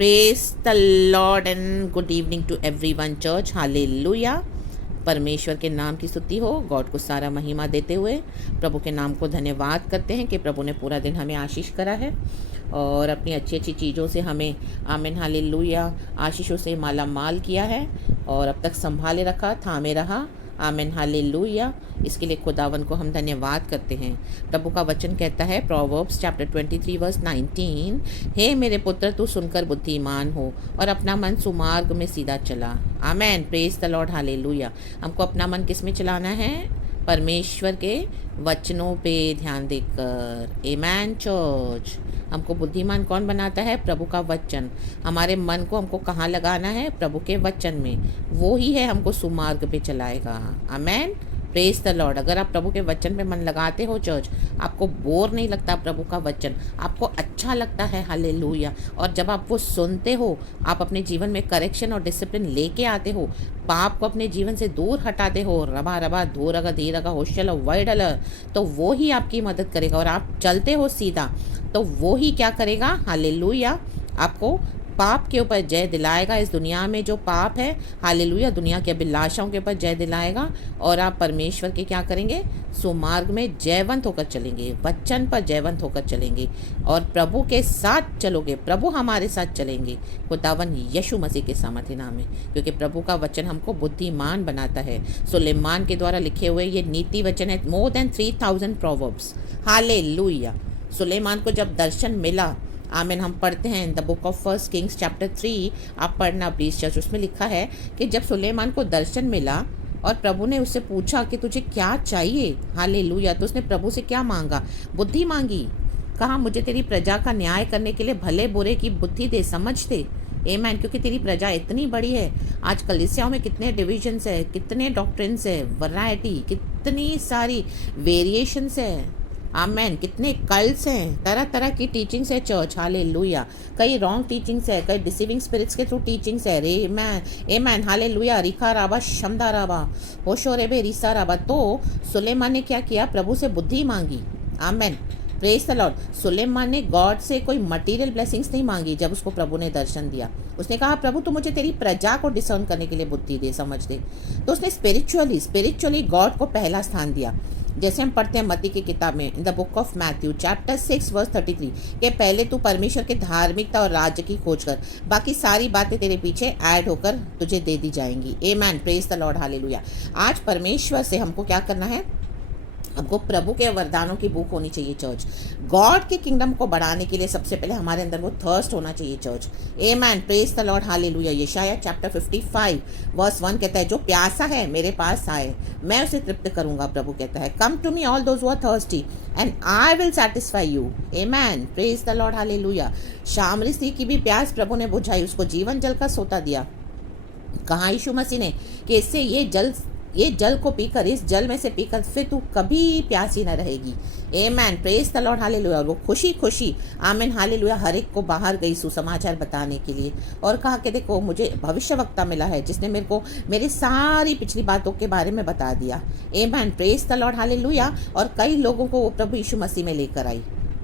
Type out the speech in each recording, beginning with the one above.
Praise the Lord and good evening to everyone church. Hallelujah. परमेश्वर के नाम की स्तुति हो। गॉड को सारा महिमा देते हुए प्रभु के नाम को धन्यवाद करते हैं कि प्रभु ने पूरा दिन हमें आशीष करा है और अपनी अच्छी अच्छी चीज़ों से हमें आमीन हालेलुया आशीषों से माला माल किया है और अब तक संभाले रखा, थामे रहा। आमीन हालेलुया। इसके लिए खुदावन को हम धन्यवाद करते हैं। प्रभु का वचन कहता है प्रोवर्ब्स चैप्टर 23 वर्स 19, हे मेरे पुत्र तू सुनकर बुद्धिमान हो और अपना मन सुमार्ग में सीधा चला। आमीन। Praise the Lord. हालेलुया। हमको अपना मन किस में चलाना है? परमेश्वर के वचनों पे ध्यान देकर। आमीन चर्च। हमको बुद्धिमान कौन बनाता है? प्रभु का वचन। हमारे मन को हमको कहाँ लगाना है? प्रभु के वचन में। वो ही है हमको सुमार्ग पे चलाएगा। आमीन। Praise the Lord. अगर आप प्रभु के वचन पे मन लगाते हो चर्च, आपको बोर नहीं लगता, प्रभु का वचन आपको अच्छा लगता है। हालेलुया। और जब आप वो सुनते हो, आप अपने जीवन में करेक्शन और डिसिप्लिन लेके आते हो, पाप को अपने जीवन से दूर हटाते हो, रबा रबा धोरगा धीरगा होशल वाइडल, तो वो ही आपकी मदद करेगा। और आप चलते हो सीधा, तो वो ही क्या करेगा? हालेलुया। आपको पाप के ऊपर जय दिलाएगा। इस दुनिया में जो पाप है, हालेलुया, दुनिया की अभिलाषाओं के ऊपर जय दिलाएगा और आप परमेश्वर के क्या करेंगे? सुमार्ग में जयवंत होकर चलेंगे, वचन पर जयवंत होकर चलेंगे और प्रभु के साथ चलोगे। प्रभु हमारे साथ चलेंगे, खुदावन यीशु मसीह के सामर्थ्य नाम में, क्योंकि प्रभु का वचन हमको बुद्धिमान बनाता है। सुलेमान के द्वारा लिखे हुए ये नीति वचन है, more than 3000 proverbs. Hallelujah. Suleman को जब दर्शन मिला, आमीन, हम पढ़ते हैं in the book of first Kings chapter 3, आप पढ़ना प्लीज चर्च। उसमें लिखा है कि जब सुलेमान को दर्शन मिला और प्रभु ने उससे पूछा कि तुझे क्या चाहिए, हालेलुया, तो उसने प्रभु से क्या मांगा? बुद्धि मांगी। कहा मुझे तेरी प्रजा का न्याय करने के लिए भले बुरे की बुद्धि दे, समझ दे। आमीन। क्योंकि तेरी प्रजा इतनी बड़ी है। आज कलीसियाओं में कितने डिविजन्स है, कितने डॉक्ट्रिन्स है, वैरायटी, कितनी सारी वेरिएशंस है। आमेन। कितने कल्ट्स हैं, तरह तरह की टीचिंग्स है चर्च। हालेलुया। कई रॉन्ग टीचिंग्स है, कई डिसीविंग स्पिरिट्स के थ्रू टीचिंग्स है। रे मैन एमैन हालेलुया। रिखा राबा शमदा राबा होशो रेबे रिसा राबा। तो सुलेमान ने क्या किया? प्रभु से बुद्धि मांगी। Amen. Praise the Lord. Sulaiman ने गॉड से कोई मटेरियल ब्लेसिंग्स नहीं मांगी। जब उसको प्रभु ने दर्शन दिया, उसने कहा प्रभु तू मुझे तेरी प्रजा को डिसर्न करने के लिए बुद्धि दे, समझ दे। तो उसने स्पिरिचुअली गॉड को पहला स्थान दिया। जैसे हम पढ़ते हैं मत्ती की किताब में in the book of Matthew chapter 6 verse 33 के पहले तू परमेश्वर के धार्मिकता और राज्य की खोज कर, बाकी सारी बातें तेरे पीछे ऐड होकर तुझे दे दी जाएंगी। Amen. Praise the Lord. Hallelujah. आज परमेश्वर से हमको क्या करना है? हमको प्रभु के वरदानों की भूख होनी चाहिए चर्च। गॉड के किंगडम को बढ़ाने के लिए सबसे पहले हमारे अंदर वो थर्स्ट होना चाहिए church. Amen. Praise the Lord. Hallelujah. Yashaya chapter 55 verse 1 कहता है, जो प्यासा है मेरे पास आए, मैं उसे तृप्त करूंगा। प्रभु कहता है, come to me all those who are thirsty and I will satisfy you. Amen. Praise the Lord. Hallelujah. शामरी स्त्री की भी प्यास प्रभु ने बुझाई, उसको जीवन जल का सोता दिया। कहा यीशु मसीह ने कि इससे ये जल को पीकर, इस जल में से पीकर फिर तू कभी प्यासी न रहेगी। Amen. Praise the Lord. Hallelujah. वो खुशी खुशी आमीन हालेलुया हर एक को बाहर गई सुसमाचार बताने के लिए और कहा कि देखो मुझे भविष्यवक्ता मिला है जिसने मेरे को मेरी सारी पिछली बातों के बारे में बता दिया। आमीन। Praise the Lord. हालेलुया। और कई लोगों को वो प्रभु यीशु मसीह में लेकर आई।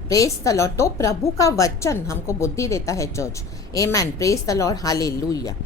Praise the Lord. तो प्रभु का वचन हमको बुद्धि देता है चर्च। आमीन। Praise the Lord. हालेलुया।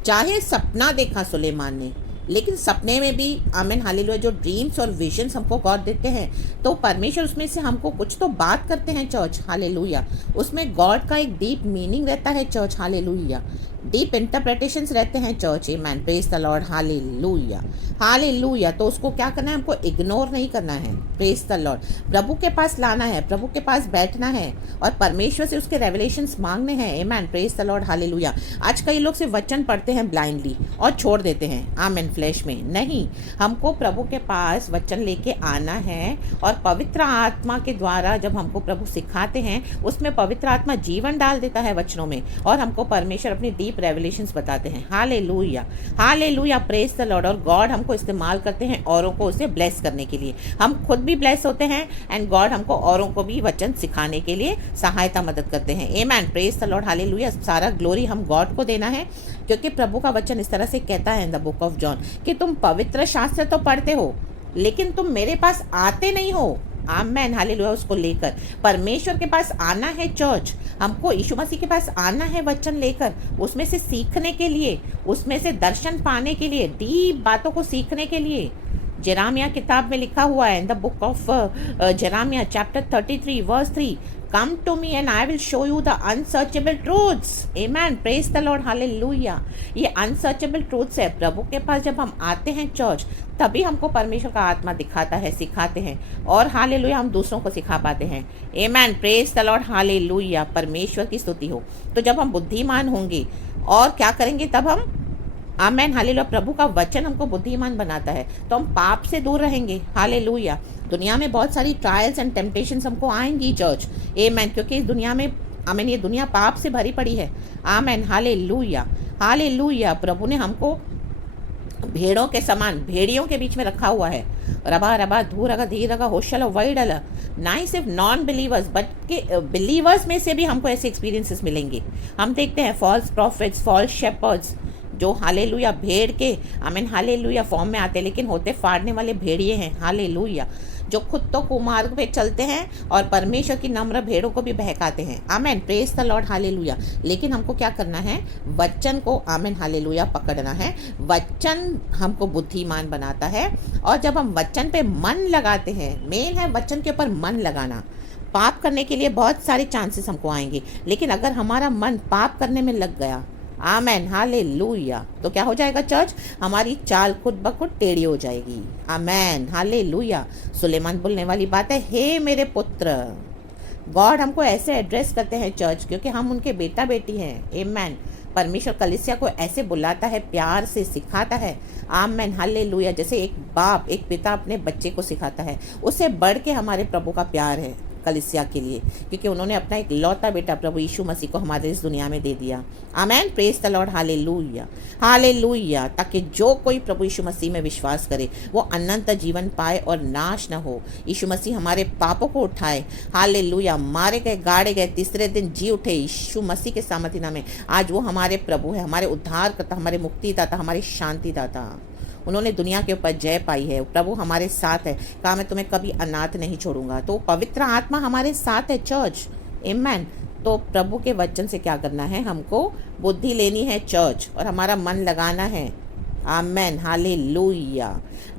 चाहे सपना देखा सुलेमान ने, लेकिन सपने में भी आमीन हालेलुया जो ड्रीम्स और विजन्स हमको गॉड देते हैं, तो परमेश्वर उसमें से हमको कुछ तो बात करते हैं चर्च। हालेलुया। उसमें गॉड का एक डीप मीनिंग रहता है चर्च। हालेलुया। डीप इंटरप्रिटेशंस रहते हैं church. Amen. Praise the Lord. Hallelujah. Hallelujah. तो उसको क्या करना है? हमको इग्नोर नहीं करना है। Praise the Lord. प्रभु के पास लाना है, प्रभु के पास बैठना है और परमेश्वर से उसके रेवलेशंस मांगने हैं। Amen. Praise the Lord. Hallelujah. आज कई लोग सिर्फ वचन पढ़ते हैं ब्लाइंडली और छोड़ देते हैं आमेन फ्लैश में। नहीं, हमको प्रभु के पास वचन लेके आना है और पवित्र आत्मा के द्वारा जब हमको प्रभु सिखाते हैं, उसमें पवित्र आत्मा जीवन डाल देता है वचनों में और हमको परमेश्वर अपनी डीप रेवलेशंस बताते हैं। Hallelujah. Hallelujah. Praise the Lord. और गॉड हमको इस्तेमाल करते हैं औरों को उसे ब्लेस करने के लिए। हम खुद भी ब्लेस होते हैं एंड गॉड हमको औरों को भी वचन सिखाने के लिए सहायता मदद करते हैं। Amen. Praise the Lord. Hallelujah. सारा ग्लोरी हम गॉड को देना है, क्योंकि प्रभु का वचन इस तरह से कहता है in the book of John कि तुम पवित्र शास्त्र तो पढ़ते हो, लेकिन तुम मेरे पास आते नहीं हो। आमेन, हालेलुया। उसको लेकर परमेश्वर के पास आना है चर्च, हमको यीशु मसीह के पास आना है वचन लेकर, उसमें से सीखने के लिए, उसमें से दर्शन पाने के लिए, डीप बातों को सीखने के लिए। जेरामिया किताब में लिखा हुआ है, in the book of Jeremiah chapter 33 verse 3, come to me and I will show you the unsearchable truths. Amen, praise the Lord, hallelujah। ये unsearchable truths है। प्रभु के पास जब हम आते हैं चर्च, तभी हमको परमेश्वर का आत्मा दिखाता है, सिखाते हैं, और हालेलुया हम दूसरों को सिखा पाते हैं। Amen, praise the Lord, hallelujah। परमेश्वर की स्तुति हो। तो जब हम बुद्धिमान होंगे और क्या करेंगे, तब हम आमेन, हालेलुया। प्रभु का वचन हमको बुद्धिमान बनाता है, तो हम पाप से दूर रहेंगे। हालेलुया। दुनिया में बहुत सारी ट्रायल्स एंड टेम्पटेशंस हमको आएंगी चर्च, आमेन, क्योंकि इस दुनिया में, आमेन, ये दुनिया पाप से भरी पड़ी है। आमेन, हालेलुया, हालेलुया। प्रभु ने हमको भेड़ों के समान, भेड़ियों के बीच में रखा हुआ है। रबा रबा धू रगा धी रगा होशल वाइडल, ना ही सिर्फ नॉन बिलीवर्स बट के बिलीवर्स में से भी हमको ऐसे एक्सपीरियंसेस मिलेंगे। हम देखते हैं फॉल्स प्रॉफिट्स, फॉल्स शेपर्ड्स, जो हालेलुया भेड़ के, आमीन, हालेलुया फॉर्म में आते, लेकिन होते फाड़ने वाले भेड़िए हैं। हालेलुया, जो खुद तो कुमार्ग पे चलते हैं और परमेश्वर की नम्र भेड़ों को भी बहकाते हैं। आमीन, प्रेज द लॉर्ड, हालेलुया। लेकिन हमको क्या करना है, वचन को, आमीन, हालेलुया, पकड़ना है। वचन हमको बुद्धिमान बनाता है, और जब हम वचन पे मन लगाते हैं, मेन है वचन के ऊपर मन लगाना। पाप करने के लिए बहुत सारे चांसेस हमको आएंगे, लेकिन अगर हमारा मन पाप करने में लग गया, आमेन, हालेलुया, तो क्या हो जाएगा चर्च, हमारी चाल खुद ब खुद टेढ़ी हो जाएगी। आमेन, हालेलुया। सुलेमान बोलने वाली बात है, हे मेरे पुत्र। गॉड हमको ऐसे एड्रेस करते हैं चर्च, क्योंकि हम उनके बेटा बेटी हैं। आमेन। परमेश्वर कलीसिया को ऐसे बुलाता है, प्यार से सिखाता है। आमेन, हालेलुया। जैसे एक बाप, एक पिता अपने बच्चे को सिखाता है, उससे बढ़ के हमारे प्रभु का प्यार है कलीसिया के लिए, क्योंकि उन्होंने अपना एक लौता बेटा प्रभु यीशु मसीह को हमारे इस दुनिया में दे दिया। Amen, praise the Lord, hallelujah, hallelujah. ताकि जो कोई प्रभु यीशु मसीह में विश्वास करे वो अनंत जीवन पाए और नाश न हो। यीशु मसीह हमारे पापों को उठाए, हालेलुया, मारे गए, गाड़े गए, तीसरे दिन जी उठे यीशु मसीह के सामर्थ्य नाम में। आज वो हमारे प्रभु है, हमारे उद्धारकर्ता, हमारे मुक्तिदाता, हमारे शांतिदाता। उन्होंने दुनिया के ऊपर जय पाई है। प्रभु हमारे साथ है, कहा मैं तुम्हें कभी अनाथ नहीं छोड़ूंगा। तो पवित्र आत्मा हमारे साथ है चर्च। आमेन। तो प्रभु के वचन से क्या करना है, हमको बुद्धि लेनी है चर्च, और हमारा मन लगाना है। आमेन, हालेलुया।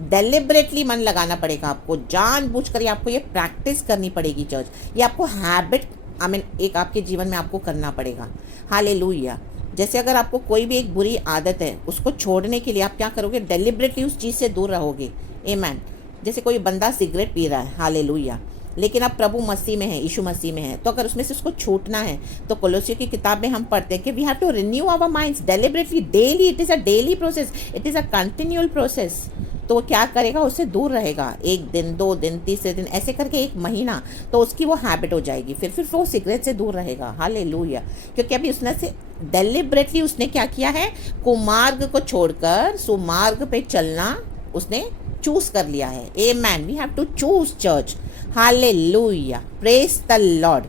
डेलिबरेटली मन लगाना पड़ेगा आपको, जानबूझकर आपको ये प्रैक्टिस करनी पड़ेगी चर्च। ये आपको हैबिट, आमीन, एक आपके जीवन में आपको करना पड़ेगा। हालेलुया। जैसे अगर आपको कोई भी एक बुरी आदत है, उसको छोड़ने के लिए आप क्या करोगे, डेलिबरेटली उस चीज़ से दूर रहोगे। आमेन। जैसे कोई बंदा सिगरेट पी रहा है, हालेलुया, लेकिन अब प्रभु मसीह में है, यीशु मसीह में है, तो अगर उसमें से उसको छूटना है, तो कोलोसियों की किताब में हम पढ़ते हैं कि we have to renew our minds deliberately, daily. It is a daily process, it is a continual process. तो वो क्या करेगा, उससे दूर रहेगा। 1 दिन, 2 दिन, तीसरे दिन, ऐसे करके 1 महीना, तो उसकी वो हैबिट हो जाएगी। फिर वो सिगरेट से दूर रहेगा। हालेलुया। क्योंकि अभी उसने से डेलिबरेटली उसने क्या किया है, कुमार्ग को छोड़कर सुमार्ग पे चलना उसने चूज कर लिया है। Amen, we have to choose church. Hallelujah, praise the Lord.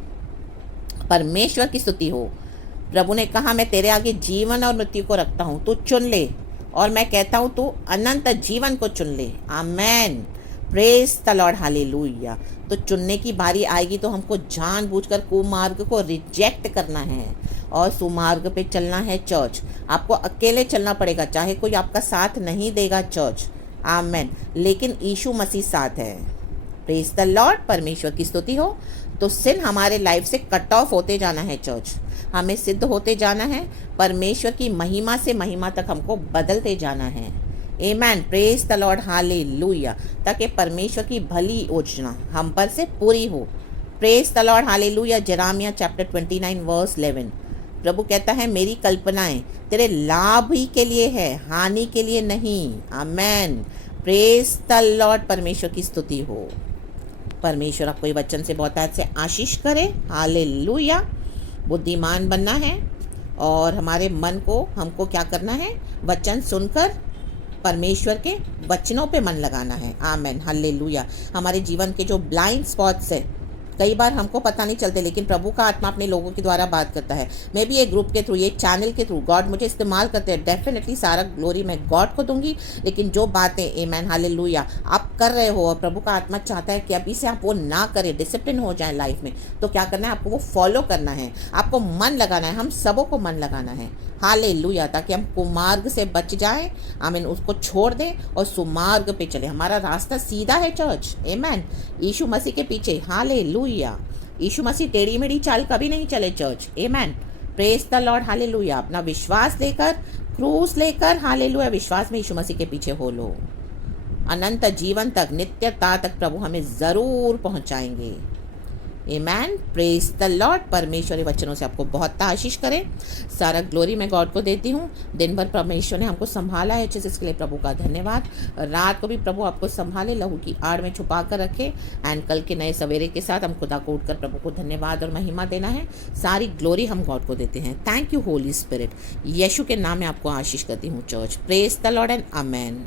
परमेश्वर की स्तुति हो। प्रभु ने कहा, मैं तेरे आगे जीवन और मृत्यु को रखता हूँ, तू चुन ले, और मैं कहता हूँ तू अनंत जीवन को चुन ले। आमेन, प्रेज द लॉर्ड, हालेलुया। तो चुनने की बारी आएगी तो हमको जानबूझकर कुमार्ग को रिजेक्ट करना है और सुमार्ग पे चलना है चर्च। आपको अकेले चलना पड़ेगा, चाहे कोई आपका साथ नहीं देगा चर्च। आमेन। लेकिन यीशु मसीह साथ है। प्रेज द लॉर्ड, परमेश्वर की स्तुति हो। तो सिन हमारे लाइफ से कट ऑफ होते जाना है चर्च, हमें सिद्ध होते जाना है, परमेश्वर की महिमा से महिमा तक हमको बदलते जाना है। आमेन, प्रेज द लॉर्ड, हालेलुया। ताकि परमेश्वर की भली योजना हम पर से पूरी हो। Praise the Lord, hallelujah. Jeremiah chapter 29 verse 11, प्रभु कहता है, मेरी कल्पनाएं तेरे लाभ ही के लिए है, हानि के लिए नहीं। आमेन, प्रेज द लॉर्ड, परमेश्वर की स्तुति हो। परमेश्वर आपको ये वचन से बहुत अच्छे से आशीष करे। हालेलुया। बुद्धिमान बनना है, और हमारे मन को हमको क्या करना है, वचन सुनकर परमेश्वर के वचनों पे मन लगाना है। आमेन, हालेलुया। हमारे जीवन के जो ब्लाइंड स्पॉट्स है, कई बार हमको पता नहीं चलते, लेकिन प्रभु का आत्मा अपने लोगों के द्वारा बात करता है। मैं भी एक ग्रुप के थ्रू, ये चैनल के थ्रू गॉड मुझे इस्तेमाल करते हैं। डेफिनेटली सारा ग्लोरी मैं गॉड को दूंगी, लेकिन जो बातें आमेन हालेलुया आप कर रहे हो और प्रभु का आत्मा चाहता है कि अभी से आप वो ना करें, डिसिप्लिन हो जाए लाइफ में, तो क्या करना है, आपको वो फॉलो करना है, आपको मन लगाना है, हम सबों को मन लगाना है हालेलुया, ताकि हम कुमार्ग से बच जाएं, आमीन, उसको छोड़ दें और सुमार्ग पे चले। हमारा रास्ता सीधा है चर्च, आमीन, यीशु मसीह के पीछे हालेलुया। यीशु मसीह टेढ़ी मेढ़ी चाल कभी नहीं चले चर्च, आमीन, प्रेज द लॉर्ड हालेलुया। अपना विश्वास लेकर, क्रूस लेकर हालेलुया, विश्वास में यीशु मसीह के पीछे हो लो। अनंत जीवन तक, नित्यता तक प्रभु हमें ज़रूर पहुंचाएंगे। आमेन, प्रेज द लॉर्ड। परमेश्वर के वचनों से आपको बहुत आशीष करे। सारा ग्लोरी मैं गॉड को देती हूँ। दिन भर परमेश्वर ने हमको संभाला है अच्छे से, इसके लिए प्रभु का धन्यवाद। रात को भी प्रभु आपको संभाले, लहू की आड़ में छुपा कर रखे। एंड कल के नए सवेरे के साथ हम खुदा को उठकर प्रभु को धन्यवाद और महिमा देना है। सारी ग्लोरी हम गॉड को देते हैं। Thank you Holy Spirit. Yeshu के नाम में आपको आशीष करती हूँ church. Praise the Lord and amen.